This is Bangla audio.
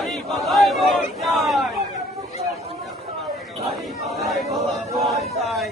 যায়। চাই